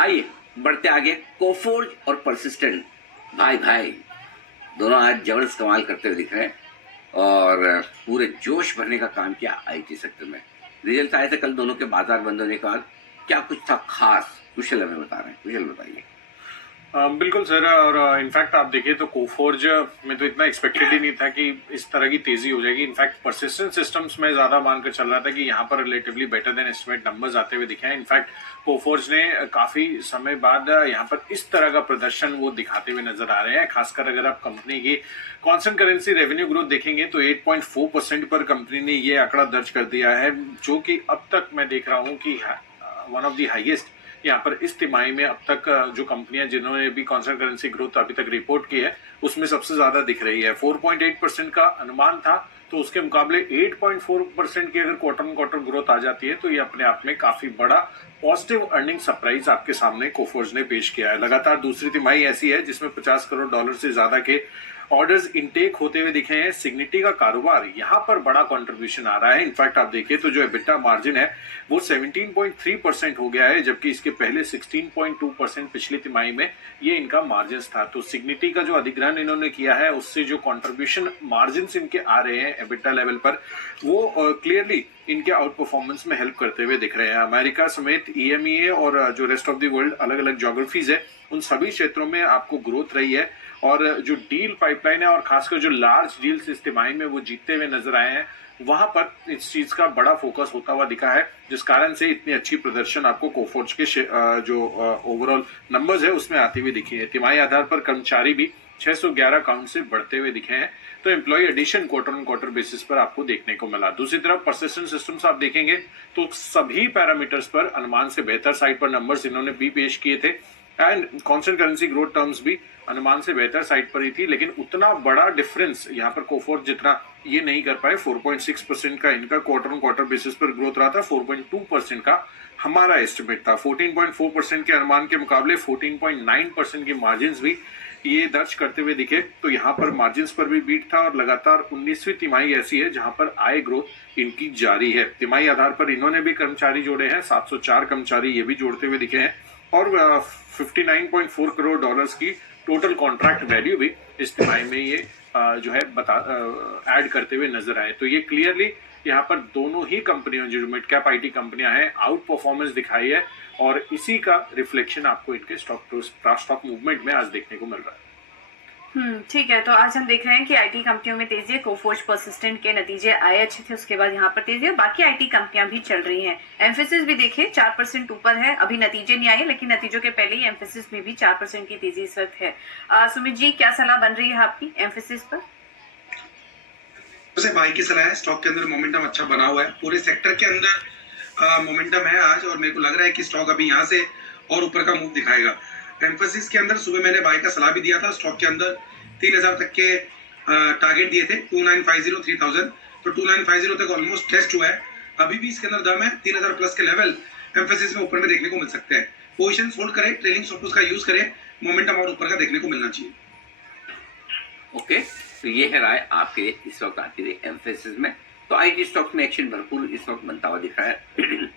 आइए बढ़ते आगे। कोफोर्ज और परसिस्टेंट भाई भाई दोनों आज जबरदस्त कमाल करते हुए दिख रहे हैं और पूरे जोश भरने का काम किया आईटी सेक्टर में। रिजल्ट आए थे कल दोनों के, बाजार बंद होने के बाद क्या कुछ था खास? कुशल हमें बता रहे हैं, कुशल बताइए। बिल्कुल सर, और इनफैक्ट आप देखिए तो कोफोर्ज में तो इतना एक्सपेक्टेड ही नहीं था कि इस तरह की तेजी हो जाएगी। इनफैक्ट परसिस्टेंट सिस्टम्स में ज्यादा मानकर चल रहा था कि यहाँ पर relatively better than estimate numbers आते हुए दिखे हैं। इनफैक्ट कोफोर्ज ने काफी समय बाद यहाँ पर इस तरह का प्रदर्शन वो दिखाते हुए नजर आ रहे हैं। खासकर अगर आप कंपनी की कॉन्स्टेंट करेंसी रेवेन्यू ग्रोथ देखेंगे तो 8.4% पर कंपनी ने ये आंकड़ा दर्ज कर दिया है, जो कि अब तक मैं देख रहा हूँ कि वन ऑफ द हाईएस्ट यहाँ पर इस तिमाही में अब तक जो कंपनियां जिन्होंने भी कॉन्स्टेंट करेंसी ग्रोथ अभी तक रिपोर्ट की है उसमें सबसे ज्यादा दिख रही है। 4.8% का अनुमान था, तो उसके मुकाबले 8.4% की अगर क्वार्टर ऑन क्वार्टर ग्रोथ आ जाती है तो ये अपने आप में काफी बड़ा पॉजिटिव अर्निंग सरप्राइज आपके सामने कोफोर्ज ने पेश किया है। लगातार दूसरी तिमाही ऐसी है जिसमें $50 करोड़ से ज्यादा के ऑर्डर्स इनटेक होते हुए दिखे हैं। सिग्निटी का कारोबार यहाँ पर बड़ा कंट्रीब्यूशन आ रहा है। इनफैक्ट आप देखिए तो जो एबिटा मार्जिन है वो 17.3% हो गया है, जबकि इसके पहले 16.2% पिछली तिमाही में ये इनका मार्जिन था। तो सिग्निटी का जो अधिग्रहण इन्होंने किया है उससे जो कंट्रीब्यूशन मार्जिन इनके आ रहे हैं एबिटा लेवल पर, वो क्लियरली इनके आउट परफॉर्मेंस में हेल्प करते हुए दिख रहे हैं। अमेरिका समेत ईएमईए और जो रेस्ट ऑफ द वर्ल्ड अलग अलग ज्योग्राफीज है उन सभी क्षेत्रों में आपको ग्रोथ रही है और जो डील पाइपलाइन है और खासकर जो लार्ज डील्स इस तिमाही में वो जीतते हुए नजर आए हैं, वहां पर इस चीज का बड़ा फोकस होता हुआ दिखा है, जिस कारण से इतनी अच्छी प्रदर्शन आपको कोफोर्ज के जो ओवरऑल नंबर्स है उसमें आती हुई दिखी है। तिमाही आधार पर कर्मचारी भी 611 काउंट से बढ़ते हुए दिखे हैं, तो employee addition quarter on quarter basis पर आपको देखने को मिला। दूसरी तरफ परसिस्टेंट सिस्टम्स आप देखेंगे तो सभी पैरामीटर्स पर अनुमान से बेहतर साइड पर नंबर्स इन्होंने भी पेश किए थे and constant currency growth terms भी अनुमान से बेहतर साइड पर ही थी, लेकिन उतना बड़ा डिफरेंस यहाँ पर कोफोर्ज जितना ये नहीं कर पाए। 4.6% का इनका क्वार्टर ऑन क्वार्टर बेसिस पर ग्रोथ रहा था, 4.2% का हमारा एस्टिमेट था। 14.4% के अनुमान के मुकाबले 14.9% की मार्जिन भी ये दर्ज करते हुए दिखे, तो यहाँ पर मार्जिन पर भी बीट था और लगातार 19वीं तिमाही ऐसी है जहां पर आय ग्रोथ इनकी जारी है। तिमाही आधार पर इन्होंने भी कर्मचारी जोड़े हैं, 704 कर्मचारी ये भी जोड़ते हुए दिखे हैं और 59.4 करोड़ डॉलर्स की टोटल कॉन्ट्रैक्ट वैल्यू भी इस तिमाही में ये जो है ऐड करते हुए नजर आए। तो ये क्लियरली यहाँ पर दोनों ही कंपनियों जो मिड कैप आईटी कंपनियां हैं आउट परफॉर्मेंस दिखाई है और इसी का रिफ्लेक्शन आपको इनके स्टॉक मूवमेंट में आज देखने को मिल रहा है। ठीक है। तो आज हम देख रहे हैं कि आईटी कंपनियों में तेजी है। कोफोर्ज परसिस्टेंट के नतीजे आए अच्छे थे, उसके बाद यहाँ पर तेजी है। बाकी आईटी कंपनियां भी चल रही हैं। एम्फेसिस भी देखिए 4% ऊपर है, अभी नतीजे नहीं आए लेकिन नतीजों के पहले ही एम्फेसिस में भी 4% की तेजी इस वक्त है। सुमित जी, क्या सलाह बन रही है आपकी एम्फेसिस पर? भाई की सलाह है, स्टॉक के अंदर मोमेंटम अच्छा बना हुआ है, पूरे सेक्टर के अंदर मोमेंटम है आज और मेरे को लग रहा है कि स्टॉक अभी यहाँ से और ऊपर का मूव दिखाएगा। एम्फेसिस के अंदर सुबह मैंने बाय का सलाह भी दिया था, स्टॉक के अंदर 3000 तक के टारगेट दिए थे, 2950 3000, तो 2950 तक ऑलमोस्ट टेस्ट हुआ है। अभी भी इसके अंदर दम है, 3000 प्लस के लेवल एम्फेसिस में ऊपर में देखने को मिल सकते हैं। पोजीशन होल्ड करें, ट्रेलिंग स्टॉप लॉस का यूज करें, मोमेंटम और ऊपर का देखने को मिलना चाहिए। ओके, तो ये है राय आपके इस वक्त आती है एम्फेसिस में। तो आईटी स्टॉक्स में एक्शन भरपूर इस वक्त बनता हुआ दिख रहा है।